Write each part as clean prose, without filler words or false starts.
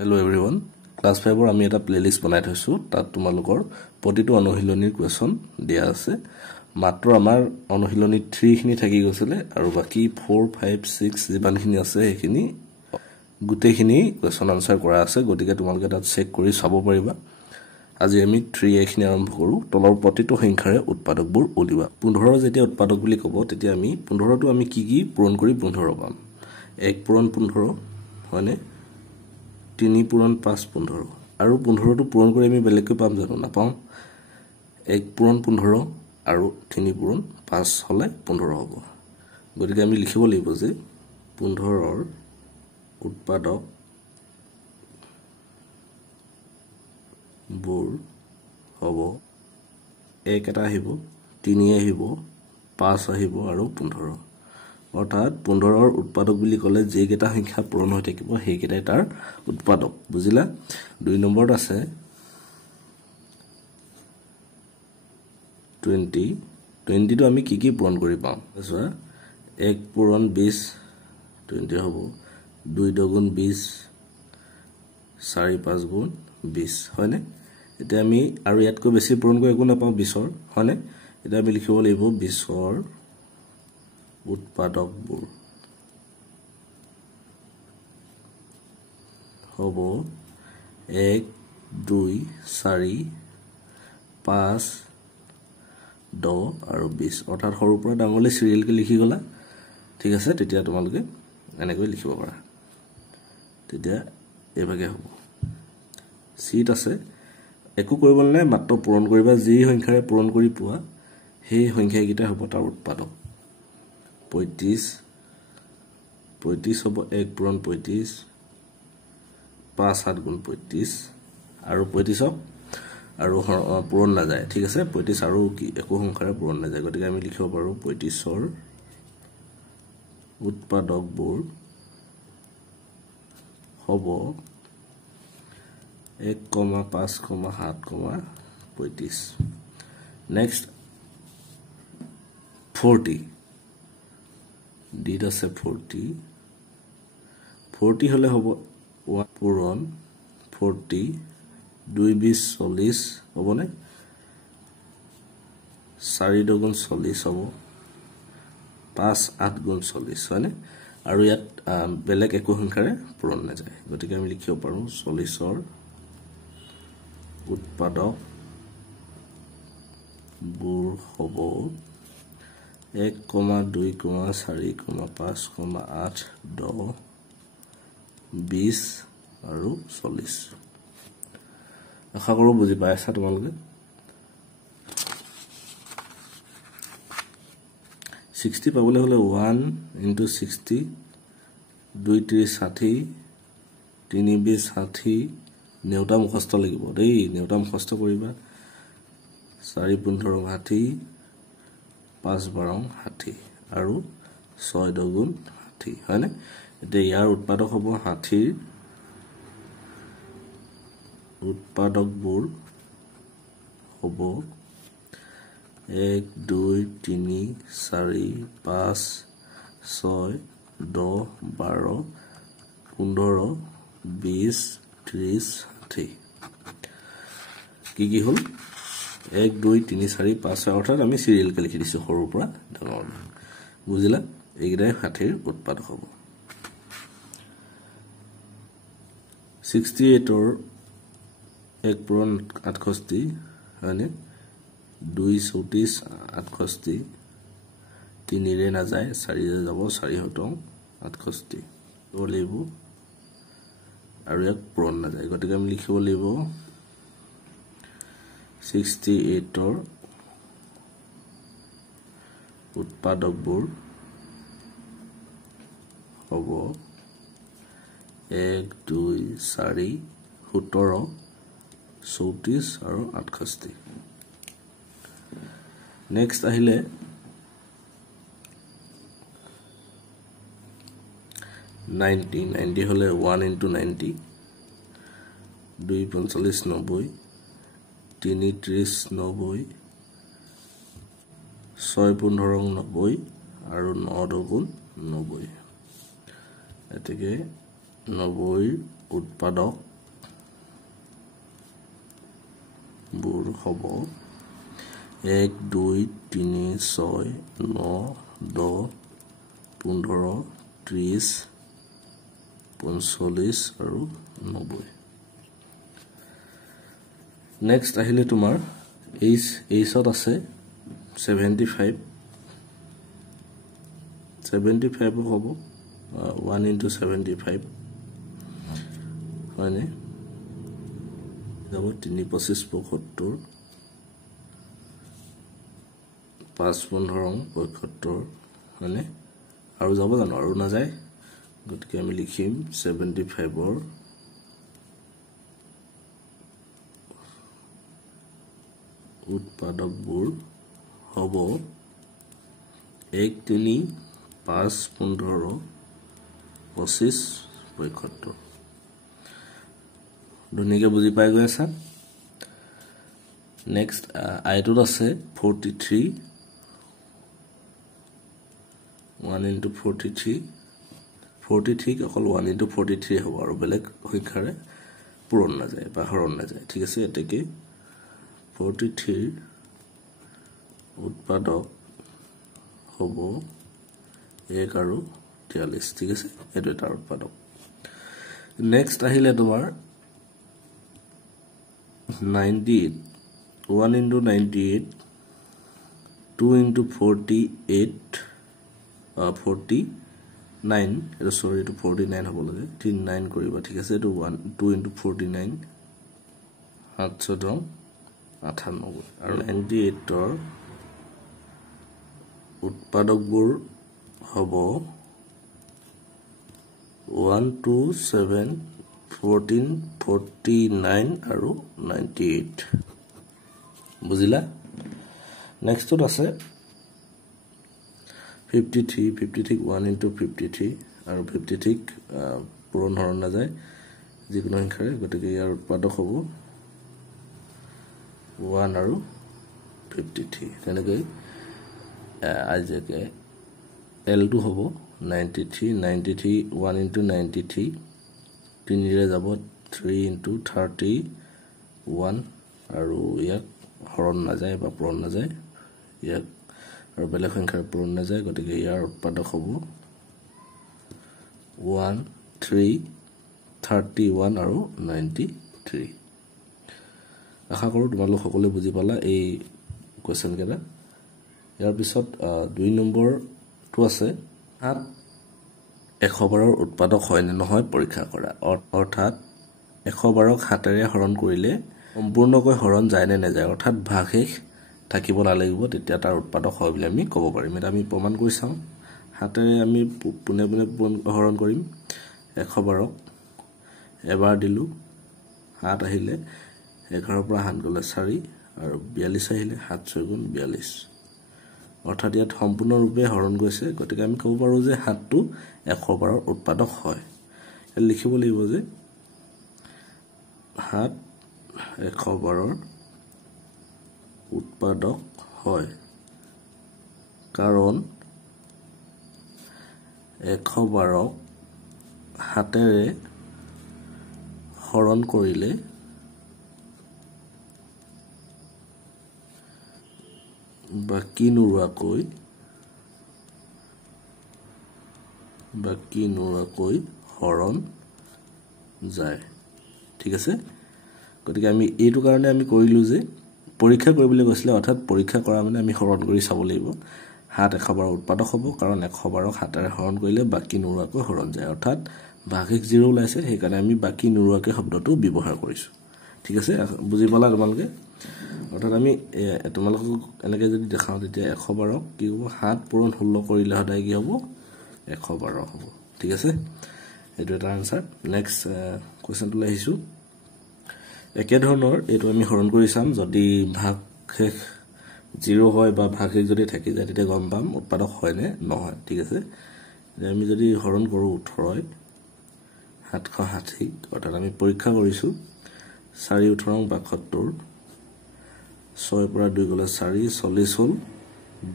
Hello everyone. Class 5 আমি এটা playlist বনাই থৈছো তাত তোমালোকৰ প্ৰতিটো অনুশীলনীৰ কোৱেশ্চন দিয়া আছে মাত্ৰ আমাৰ অনুশীলনী 3 খিনি থাকি গৈছিলে আৰু বাকি 4 5 6 যিমানখিনি আছে সেইখিনি গুটেখিনি কোৱেশ্চন আনসাৰ কৰা আছে গতিকে তোমালোকে তাত চেক কৰি চাব পাৰিবা আজি আমি 3 খিনি আৰম্ভ কৰো তলৰ প্ৰতিটো সংখ্যাৰে উৎপাদকবোৰ উলিওৱা 15 যেতিয়া উৎপাদক বুলি ক'ব তেতিয়া আমি 15 টো আমি কি পূৰণ কৰি 15 পাম 1 পূৰণ 15 হয়নে 3 পূৰণ 5 15 আৰু 15 টো পূৰণ কৰি আমি বেলেগকৈ পাম জানো না পাম 1 পূৰণ 15 আৰু 3 পূৰণ 5 হলে 15 হ'ব গতিকে আমি লিখিব লাগিব যে 15 ৰ উৎপাদক বোৰ হ'ব 1 এটা আহিব 3 আহিব 5 আহিব আৰু 15 অৰ্থাৎ 15 ৰ উৎপাদক বুলি ক'লে যে কেটা সংখ্যা পূৰণ হৈ থাকিব সেই কেটাই তাৰ উৎপাদক বুজিলা 2 নম্বৰত আছে 20 টো আমি কি পূৰণ কৰি পাম চোৱা 1 পূৰণ 20 20 হ'ব 2 দুগুণ 20 4 5 গুণ 20 হয়নে এতিয়া আমি আৰু ইয়াতকৈ বেছি পূৰণ কৰি একো নাপাওঁ 20 ৰ হয়নে এতিয়া আমি লিখিব লাগিব 20 ৰ উৎপাদকবোৰ হ'ব 1 2 4 5 10 আৰু 20 অৰ্থাৎ সৰুৰ পৰা ডাঙৰলৈ সিৰিয়েলকৈ লিখি গলা ঠিক আছে তেতিয়া তোমালোকে এনেকৈ লিখিব পাৰা তেতিয়া এভাগে হ'ব সিট আছে একো কৰিব নাই মাত্ৰ পূৰণ কৰিবা যি সংখ্যাৰে পূৰণ কৰি পোৱা সেই সংখ্যাকেইটা হ'ব তাৰ উৎপাদক 35 হ'ব 1 পূৰণ 35 5 7 গুণ 35 আৰু 35 আৰু পূৰণ না যায় ঠিক আছে 35 আৰু কি একো সংখ্যাৰে পূৰণ না যায় গতিকে আমি লিখিব পাৰো 35 ৰ উৎপাদকবোৰ হ'ব 1,5,7,35 নেক্সট 40 ডিড আছে 40 হলে হ'ব 1 পূৰণ 40 2 20 40 হ'বনে 4 দুগুণ 40 হ'ব 5 8 গুণ 40 হয়নে আৰু ইয়াত বেলেগ একো সংখ্যাৰে পূৰণ না যায় গতিকে আমি লিখিব পাৰো 40 ৰ উৎপাদক বোৰ হ'ব 1,2,4,5,8 10 20 আৰু 40 আশা কৰো বুজি পাইছা তোমালোকে 60 পাবলৈ হলে 1 into 60 2 3 60 3 20 60 নেউতা মুখস্থ লাগিব দেই নেউতা মুখস্থ কৰিবা 4 15 60 5 12 60 আৰু 6 দুগুণ 60 হয়নে এতিয়া ইয়াৰ উৎপাদক হ'ব 60 উৎপাদকবোৰ হ'ব 1 2 3 4 5 6 10 12 15 20 30 60 কি হল 1 2 3 4 5 6 অৰ্থাৎ আমি সিৰিয়েলকৈ লিখি দিছো সৰুৰ পৰা ডাঙৰ বুজিলা এইগিটাই 60 ৰ উৎপাদক হ'ব 68 ৰ 1 পূৰণ 68 হয়নে 2 34 68 3 ৰে না যায় 4 ৰে যাব 4 হতং 68 লাগিব আৰু এক পূৰণ না যায় গতিকে আমি লিখিব লাগিব 68 ৰ উৎপাদকবোৰ হ'ব 1 2 4 17 34 আৰু 68 নেক্সট আহিলে 90 হলে 1 into 90 2 45 90 3 30 90 6 15 90 আৰু 9 দুগুণ 90 এতেকে 90 উৎপাদক বুৰ হ'ব 1 2 3 6 9 10 15 30 45 আৰু 90 নেক্সট আহিলে তোমাৰ এইচত আছে 75 হ'ব 1 into 75 হয়নে যাব 3 25 75 5 15 75 হয়নে আৰু যাব জানো আৰু না যায় গতিকে আমি লিখিম 75 ৰ উৎপাদকবোৰ হ'ব 1 3 5 15 25 75 ধুনীয়াকৈ বুজি পাই গৈ আছা নেক্সট আইটোত আছে 43 1 into 43 অকল 1 into 43 হ'ব আৰু বেলেগ সংখ্যাৰে পূৰণ না যায় বা হৰণ না যায় ঠিক আছে এতেকে 43 উৎপাদক হ'ব 1 আৰু 43 ঠিক আছে এটো এটা উৎপাদক নেক্সট আহিলে তোমাৰ 98 1 into 98 2 into 48 49 এটা সৰি to 49 হ'ব লাগে 39 কৰিবা ঠিক আছে এটো 2 into 49 798 আৰু 98 ৰ উৎপাদকবোৰ হ'ব 1 2 7 14 49 আৰু 98 বুজিলা নেক্সটত আছে 53 1 into 53 আৰু 53 পূৰণ হৰণ না যায় যিকোনো সংখ্যাৰে গতিকে ইয়াৰ উৎপাদক হ'ব 1 আৰু 53 তেনেকৈ আজকে L2 হ'ব 93 1 into 93 তিনিৰে যাব 3 into 31 আৰু ইয়াক হৰণ না যায় বা পূৰণ না যায় ইয়াক আৰু বেলেগ সংখ্যাৰ পূৰণ না যায় গতিকে ইয়াৰ উৎপাদক হ'ব 1 3 31 আৰু 93 আশা কৰো তোমালোক সকলোৱে বুজি পালা এই কোৱেশ্চন কেটা ইয়াৰ পিছত 2 নম্বৰটো আছে 112ৰ উৎপাদক হয় নে নহয় পৰীক্ষা কৰা অৰ্থাৎ 112ক 7ৰে হৰণ কৰিলে সম্পূৰ্ণকৈ হৰণ যায় নে নাযায় অৰ্থাৎ ভাগশেষ থাকিব নালাগিব তেতিয়া তাৰ উৎপাদক হয় বুলি আমি ক'ব পাৰিম এটা আমি প্ৰমাণ কৰি চাওঁ 7ৰে আমি পুনে হৰণ কৰিম 112ক এবাৰ দিলু 7 আহিলে 11 পৰা 7 গলে 4 আৰু 42 আহিলে 7 6 গুণ 42 অৰ্থাৎ ইয়াত সম্পূৰ্ণৰূপে হৰণ গৈছে গতিকে আমি ক'ব পাৰো যে 7টো 112ৰ উৎপাদক হয় এ লিখিব লাগিব যে 7 112ৰ উৎপাদক হয় কাৰণ 112ক 7ৰে হৰণ কৰিলে বাকি নুৰুৱাকৈ হৰণ যায় ঠিক আছে গতিকে আমি এইটো কাৰণে আমি কৰিলো যে পৰীক্ষা কৰিবলৈ গৈছিলে অৰ্থাৎ পৰীক্ষা কৰা মানে আমি হৰণ কৰি চাব লাগিব 7 112ৰ উৎপাদক হ'ব কাৰণ 112ক 7ৰে হৰণ কৰিলে বাকি নুৰুৱাকৈ হৰণ যায় অৰ্থাৎ ভাগশেষ 0 ওলাইছে সেই কাৰণে আমি বাকি নুৰুৱাকৈ শব্দটো ব্যৱহাৰ কৰিছো ঠিক আছে বুজি পালা তোমালোকে অৰ্থাৎ আমি তোমালোকক এনেকৈ যদি দেখাও তেতিয়া 112ক কি হ'ব 7 পূৰণ 16 কৰিলে সদায় কি হ'ব 112 হ'ব ঠিক আছে এটো এটা আনসাৰ নেক্সট কোৱেশ্চনটো লাইছো একে ধৰণৰ এটো আমি হৰণ কৰি চাম যদি ভাগশেষ 0 হয় বা ভাগশেষ যদি থাকি যায় তেতিয়া গম পাম উৎপাদক হয় নে নহয় ঠিক আছে আমি যদি হৰণ কৰো 18 760 অৰ্থাৎ আমি পৰীক্ষা কৰিছো 4 18 72 6 পৰা 2 গলে 4 40 হল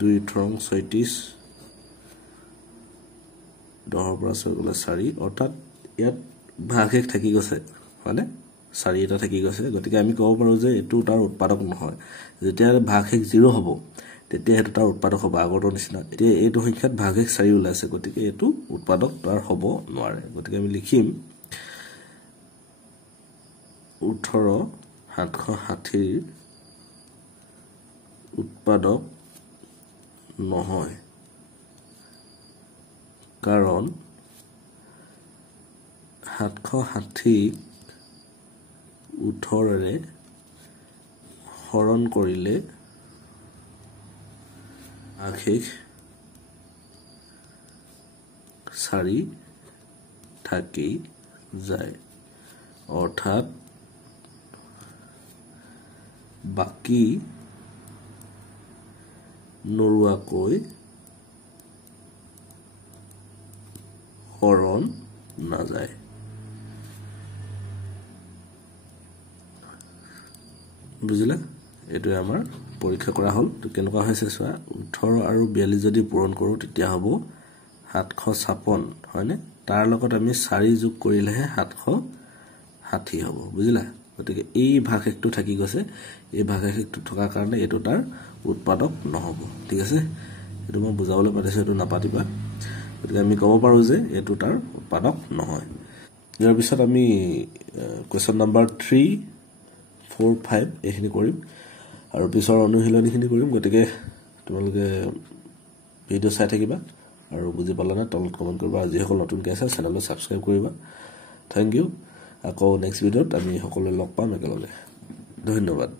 2 18 36 10 পৰা 6 গলে 4 অৰ্থাৎ ইয়াত ভাগশেষ থাকি গৈছে হয়নে 4 এটা থাকি গৈছে গতিকে আমি ক'ব পাৰো যে এটো তাৰ উৎপাদক নহয় যেতিয়া ভাগশেষ 0 হ'ব তেতিয়া এটো তাৰ উৎপাদক হ'ব আগৰৰ নিচিনা এতিয়া এইটো সংখ্যাত ভাগশেষ 4 ওলাইছে গতিকে এটো উৎপাদক তাৰ হ'ব নোৱাৰে গতিকে আমি লিখিম 18760 উৎপাদক নহয় কাৰণ 760 18ৰে হৰণ কৰিলে ভাগশেষ 4 থাকি যায় অৰ্থাৎ বাকি নৰুৱাকৈ হৰণ নাযায় বুজিলা এটো আমাৰ পৰীক্ষা কৰা হল তো কেনেকুৱা হৈছে চোৱা 18 আৰু 42 যদি পূৰণ কৰো তেতিয়া হ'ব 756 হয়নে তাৰ লগত আমি 4 যোগ কৰিলেহে 760 হ'ব বুজিলা গতিকে এই ভাগশেষটো থাকি গৈছে এই ভাগশেষটো থকাৰ কাৰণে এটো তাৰ উৎপাদক নহব ঠিক আছে এটো মই বুজাবলৈ পাৰিছো এটো নাপাতিবা গতিকে আমি ক'ব পাৰো যে এটো তাৰ উৎপাদক নহয় ইয়াৰ পিছত আমি কোৱেশ্চন নম্বৰ 3 4 5 এখিনি কৰিম আৰু পিছৰ অনুশীলনীখিনি কৰিম গতিকে তোমালোকে ভিডিও চাই থাকিবা আৰু বুজি পালানে তলত কমেন্ট কৰিবা আজি সকল নতুনকৈ আছে চেনেলটো সাবস্ক্ৰাইব কৰিবা থ্যাংক ইউ আকৌ নেক্সট ভিডিওত আমি সকলোৱে লগ পাম একেলগে ধন্যবাদ